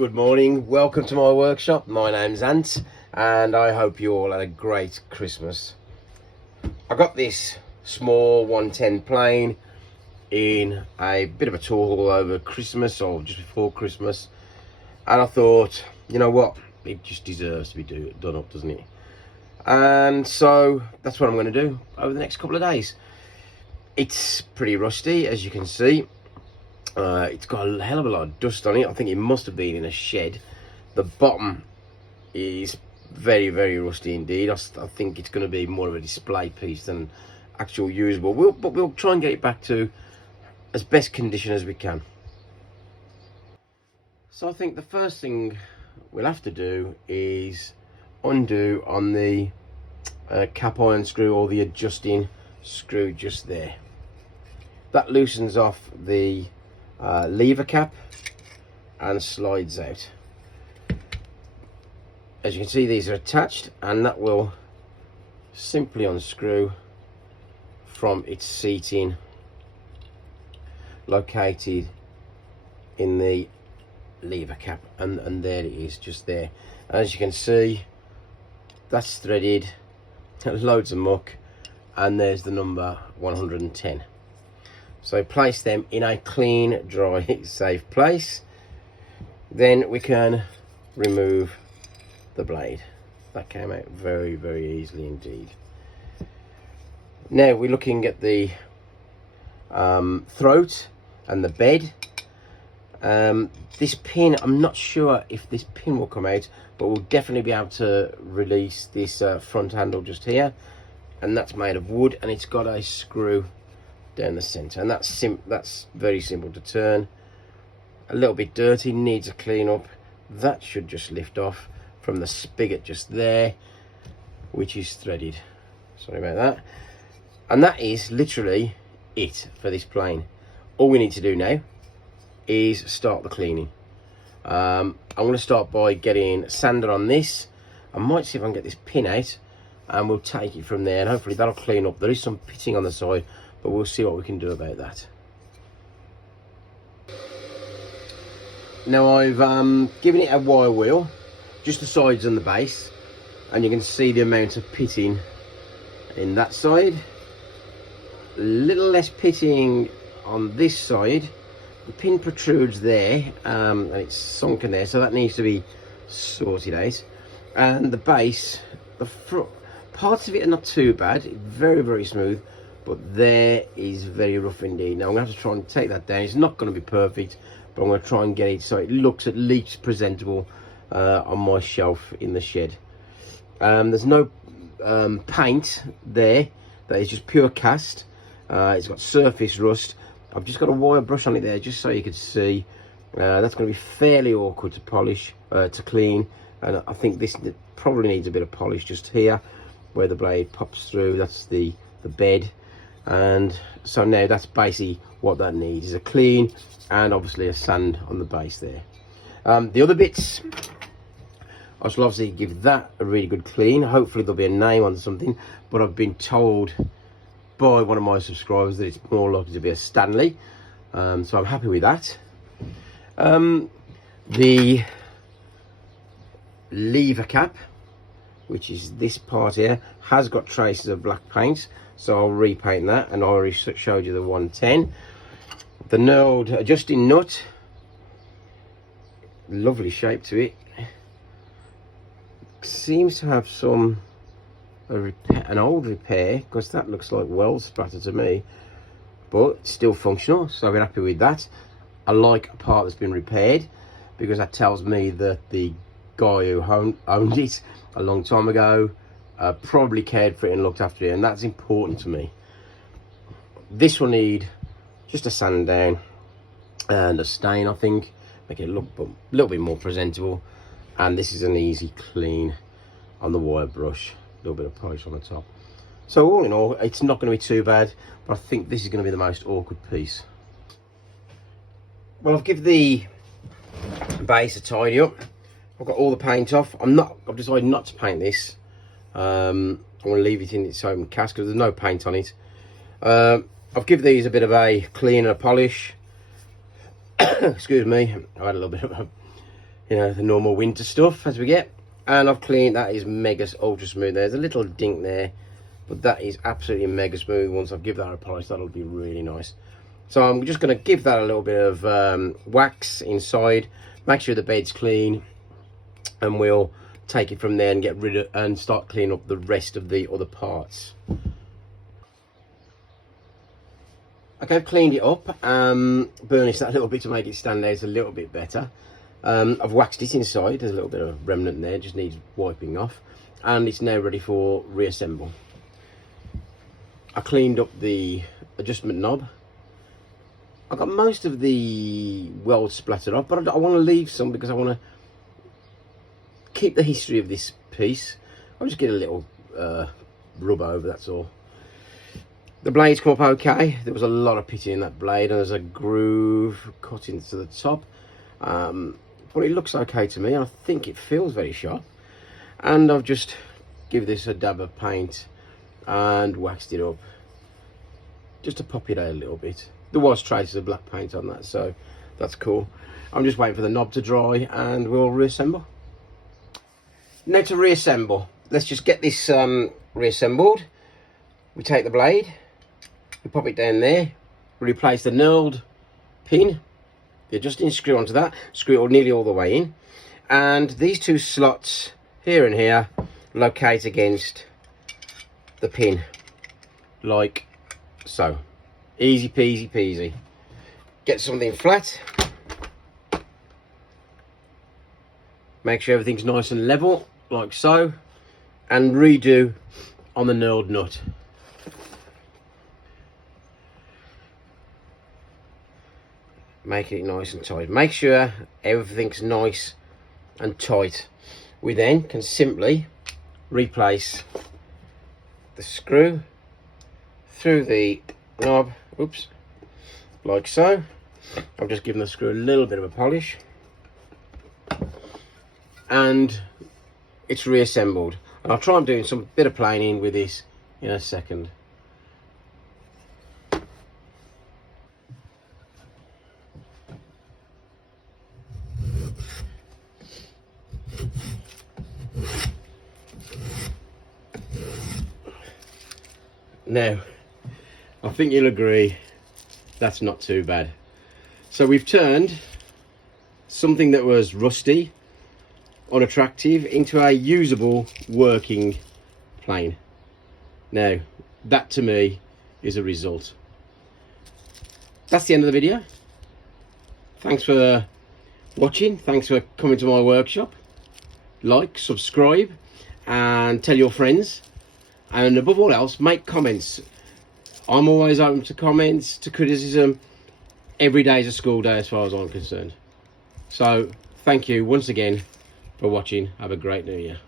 Good morning, welcome to my workshop. My name's Ant and I hope you all had a great Christmas. I got this small 110 plane in a bit of a tour over Christmas or just before Christmas, and I thought, you know what, it just deserves to be done up, doesn't it? And so that's what I'm going to do over the next couple of days. It's pretty rusty, as you can see. It's got a hell of a lot of dust on it. I think it must have been in a shed. The bottom is very, very rusty indeed. I think it's going to be more of a display piece than actual usable. But we'll try and get it back to as best condition as we can. So I think the first thing we'll have to do is undo on the cap iron screw, or the adjusting screw just there. That loosens off the lever cap and slides out. As you can see, these are attached, and that will simply unscrew from its seating located in the lever cap, and there it is, just there. As you can see, that's threaded, loads of muck, and there's the number 110. So place them in a clean, dry, safe place. Then we can remove the blade. That came out very, very easily indeed. Now we're looking at the throat and the bed. This pin, I'm not sure if this pin will come out, but we'll definitely be able to release this front handle just here. And that's made of wood, and it's got a screw down the center, and that's very simple to turn. A little bit dirty, needs a clean up. That should just lift off from the spigot just there, which is threaded. Sorry about that. And that is literally it for this plane. All we need to do now is start the cleaning. I'm going to start by getting sander on this. I might see if I can get this pin out, and we'll take it from there, and hopefully that'll clean up. There is some pitting on the side, but we'll see what we can do about that. Now I've given it a wire wheel, just the sides and the base, and you can see the amount of pitting in that side. A little less pitting on this side. The pin protrudes there, and it's sunken there, so that needs to be sorted out. And the base, the front parts of it are not too bad, very, very smooth, but there is very rough indeed. Now I'm going to have to try and take that down. It's not going to be perfect, but I'm going to try and get it so it looks at least presentable on my shelf in the shed. There's no paint there. That is just pure cast. It's got surface rust. I've just got a wire brush on it there just so you can see. That's going to be fairly awkward to polish, to clean, and I think this probably needs a bit of polish just here where the blade pops through. That's the bed. And so now that's basically what that needs, is a clean and obviously a sand on the base there. The other bits, I shall obviously give that a really good clean. Hopefully there'll be a name on something, but I've been told by one of my subscribers that it's more likely to be a Stanley, so I'm happy with that. The lever cap, which is this part here, has got traces of black paint, so I'll repaint that, and I already showed you the 110. The knurled adjusting nut, lovely shape to it. Seems to have an old repair, because that looks like weld spatter to me, but it's still functional, so we're happy with that. I like a part that's been repaired, because that tells me that the guy who owned it a long time ago probably cared for it and looked after it, and that's important to me. This will need just a sand down and a stain, I think, make it look a little bit more presentable. And this is an easy clean on the wire brush, a little bit of polish on the top. So all in all, it's not going to be too bad, but I think this is going to be the most awkward piece. Well, I've given the base a tidy up. I've got all the paint off. I've decided not to paint this. I'm going to leave it in its own cast because there's no paint on it. I've given these a bit of a clean and a polish. Excuse me, I had a little bit of a you know, the normal winter stuff as we get. And I've cleaned, that is mega ultra smooth. There's a little dink there, but that is absolutely mega smooth. Once I give that a polish, that'll be really nice. So I'm just going to give that a little bit of wax inside, make sure the bed's clean, and we'll take it from there and get rid of and start cleaning up the rest of the other parts. Okay, I've cleaned it up, burnished that a little bit to make it stand out a little bit better. I've waxed it inside, there's a little bit of remnant there, just needs wiping off, and it's now ready for reassemble. I cleaned up the adjustment knob. I got most of the weld splattered off, but I want to leave some because I want to keep the history of this piece. I'll just get a little rub over, that's all. The blades come up okay. There was a lot of pitting in that blade, and there's a groove cut into the top. But it looks okay to me, and I think it feels very sharp. And I've just give this a dab of paint and waxed it up just to pop it out a little bit. There was traces of black paint on that, so that's cool. I'm just waiting for the knob to dry and we'll reassemble. Now to reassemble, let's just get this reassembled. We take the blade, we pop it down there, we replace the knurled pin, the adjusting screw onto that, screw it nearly all the way in, and these two slots here and here locate against the pin like so. Easy peasy peasy. Get something flat, make sure everything's nice and level like so, and redo on the knurled nut. Make it nice and tight. Make sure everything's nice and tight. We then can simply replace the screw through the knob, oops, like so. I've just given the screw a little bit of a polish, and it's reassembled. And I'll try and do some bit of planing with this in a second. Now, I think you'll agree that's not too bad. So we've turned something that was rusty, unattractive, into a usable working plane. Now, that to me is a result. That's the end of the video. Thanks for watching. Thanks for coming to my workshop. Like, subscribe, and tell your friends. And above all else, make comments. I'm always open to comments, to criticism. Every day is a school day as far as I'm concerned. So, thank you once again for watching. Have a great new year.